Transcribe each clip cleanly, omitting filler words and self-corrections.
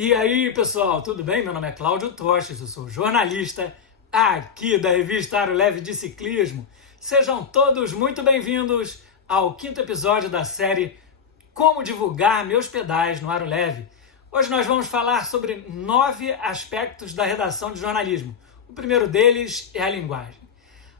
E aí, pessoal, tudo bem? Meu nome é Cláudio Tostes, eu sou jornalista aqui da revista Aro Leve de Ciclismo. Sejam todos muito bem-vindos ao 5º episódio da série Como Divulgar Meus Pedais no Aro Leve. Hoje nós vamos falar sobre 9 aspectos da redação de jornalismo. O primeiro deles é a linguagem.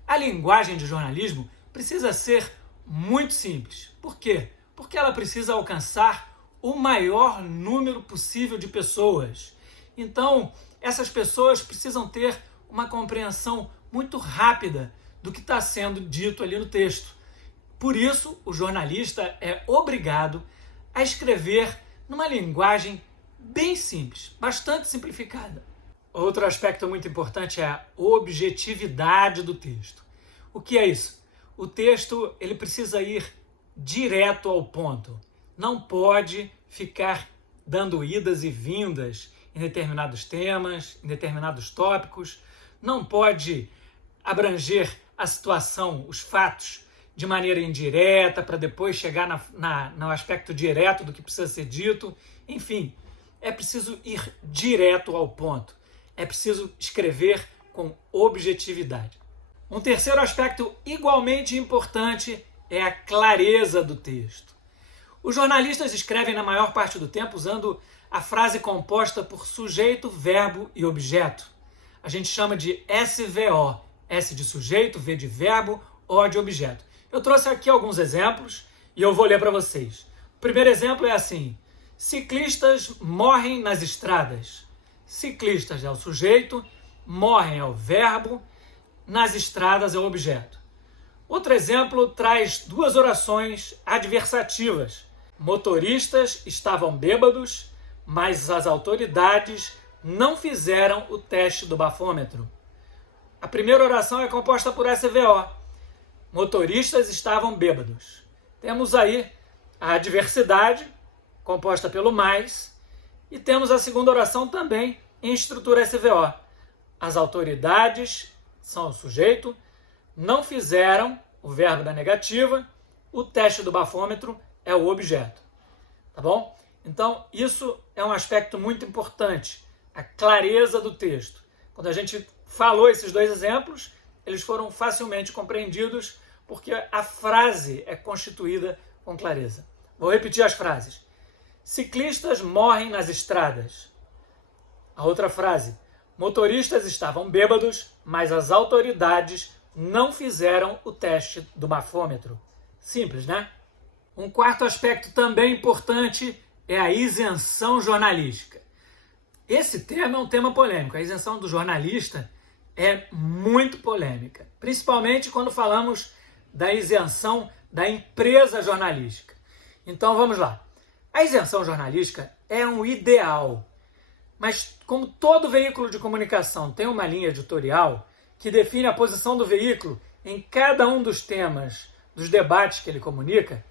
A linguagem de jornalismo precisa ser muito simples. Por quê? Porque ela precisa alcançar o maior número possível de pessoas. Então, essas pessoas precisam ter uma compreensão muito rápida do que está sendo dito ali no texto. Por isso, o jornalista é obrigado a escrever numa linguagem bem simples, bastante simplificada. Outro aspecto muito importante é a objetividade do texto. O que é isso? O texto ele precisa ir direto ao ponto. Não pode ficar dando idas e vindas em determinados temas, em determinados tópicos. Não pode abranger a situação, os fatos, de maneira indireta, para depois chegar no aspecto direto do que precisa ser dito. Enfim, é preciso ir direto ao ponto. É preciso escrever com objetividade. Um terceiro aspecto igualmente importante é a clareza do texto. Os jornalistas escrevem na maior parte do tempo usando a frase composta por sujeito, verbo e objeto. A gente chama de SVO. S de sujeito, V de verbo, O de objeto. Eu trouxe aqui alguns exemplos e eu vou ler para vocês. O primeiro exemplo é assim: ciclistas morrem nas estradas. Ciclistas é o sujeito, morrem é o verbo, nas estradas é o objeto. Outro exemplo traz duas orações adversativas. Motoristas estavam bêbados, mas as autoridades não fizeram o teste do bafômetro. A primeira oração é composta por SVO. Motoristas estavam bêbados. Temos aí a adversidade, composta pelo mais, e temos a segunda oração também em estrutura SVO. As autoridades são o sujeito, não fizeram, o verbo da negativa, o teste do bafômetro é o objeto. Tá bom? Então, isso é um aspecto muito importante, a clareza do texto. Quando a gente falou esses dois exemplos, eles foram facilmente compreendidos porque a frase é constituída com clareza. Vou repetir as frases. Ciclistas morrem nas estradas. A outra frase. Motoristas estavam bêbados, mas as autoridades não fizeram o teste do bafômetro. Simples, né? Um quarto aspecto também importante é a isenção jornalística. Esse tema é um tema polêmico. A isenção do jornalista é muito polêmica, principalmente quando falamos da isenção da empresa jornalística. Então vamos lá. A isenção jornalística é um ideal, mas como todo veículo de comunicação tem uma linha editorial que define a posição do veículo em cada um dos temas dos debates que ele comunica,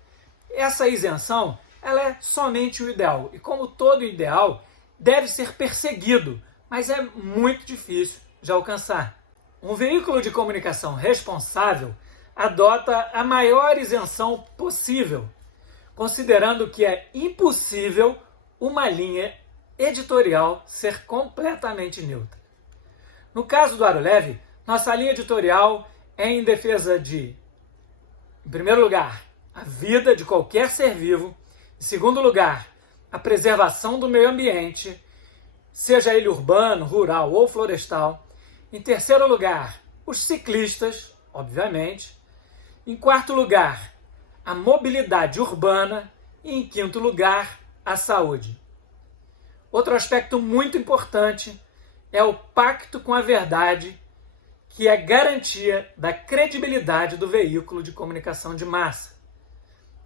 essa isenção ela é somente o ideal. E como todo ideal, deve ser perseguido, mas é muito difícil de alcançar. Um veículo de comunicação responsável adota a maior isenção possível, considerando que é impossível uma linha editorial ser completamente neutra. No caso do Aro Leve, nossa linha editorial é em defesa de, em primeiro lugar, a vida de qualquer ser vivo, em segundo lugar, a preservação do meio ambiente, seja ele urbano, rural ou florestal, em terceiro lugar, os ciclistas, obviamente, em quarto lugar, a mobilidade urbana e em quinto lugar, a saúde. Outro aspecto muito importante é o pacto com a verdade, que é garantia da credibilidade do veículo de comunicação de massa.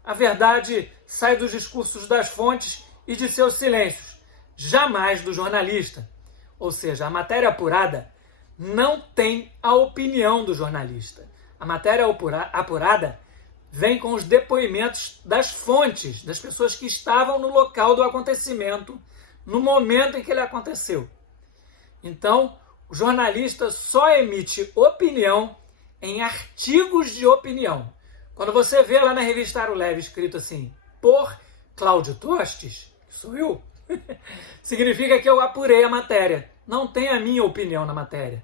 A verdade sai dos discursos das fontes e de seus silêncios, jamais do jornalista. Ou seja, a matéria apurada não tem a opinião do jornalista. A matéria apurada vem com os depoimentos das fontes, das pessoas que estavam no local do acontecimento, no momento em que ele aconteceu. Então, o jornalista só emite opinião em artigos de opinião. Quando você vê lá na revista Aro Leve escrito assim, por Cláudio Tostes, que sou eu, Significa que eu apurei a matéria. Não tem a minha opinião na matéria.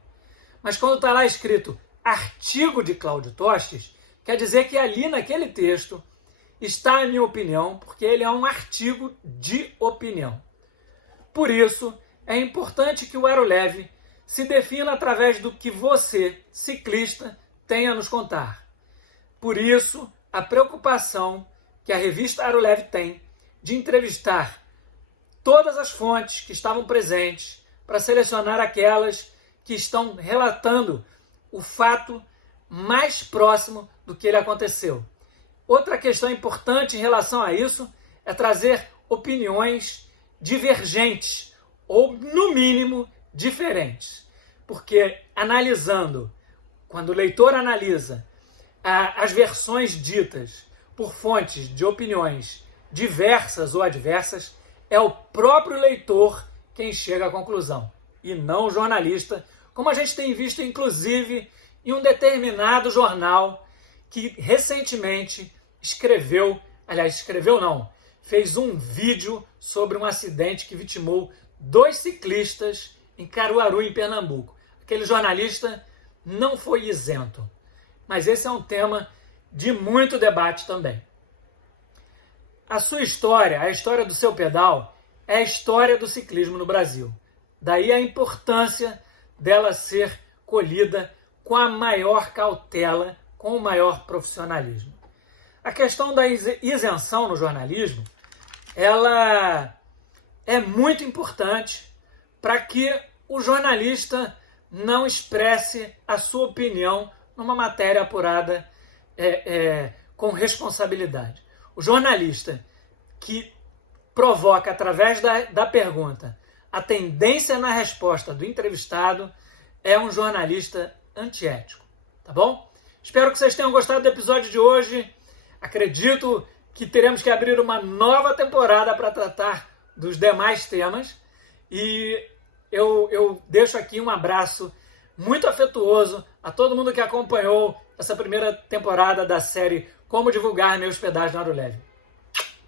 Mas quando está lá escrito artigo de Cláudio Tostes, quer dizer que ali naquele texto está a minha opinião, porque ele é um artigo de opinião. Por isso, é importante que o Aeroleve se defina através do que você, ciclista, tem a nos contar. Por isso, a preocupação que a revista Aeroleve tem de entrevistar todas as fontes que estavam presentes para selecionar aquelas que estão relatando o fato mais próximo do que ele aconteceu. Outra questão importante em relação a isso é trazer opiniões divergentes ou, no mínimo, diferentes. Porque analisando, quando o leitor analisa as versões ditas por fontes de opiniões diversas ou adversas, é o próprio leitor quem chega à conclusão, e não o jornalista, como a gente tem visto, inclusive, em um determinado jornal que recentemente fez um vídeo sobre um acidente que vitimou 2 ciclistas em Caruaru, em Pernambuco. Aquele jornalista não foi isento, mas esse é um tema de muito debate também. A sua história, a história do seu pedal, é a história do ciclismo no Brasil. Daí a importância dela ser colhida com a maior cautela, com o maior profissionalismo. A questão da isenção no jornalismo, ela é muito importante para que o jornalista não expresse a sua opinião numa matéria apurada com responsabilidade. O jornalista que provoca, através da pergunta, a tendência na resposta do entrevistado é um jornalista antiético, tá bom? Espero que vocês tenham gostado do episódio de hoje. Acredito que teremos que abrir uma nova temporada para tratar dos demais temas. E eu deixo aqui um abraço muito afetuoso a todo mundo que acompanhou essa primeira temporada da série Como Divulgar Meus Pedais na Aeroleve.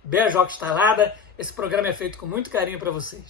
Beijoca estalada. Esse programa é feito com muito carinho para vocês.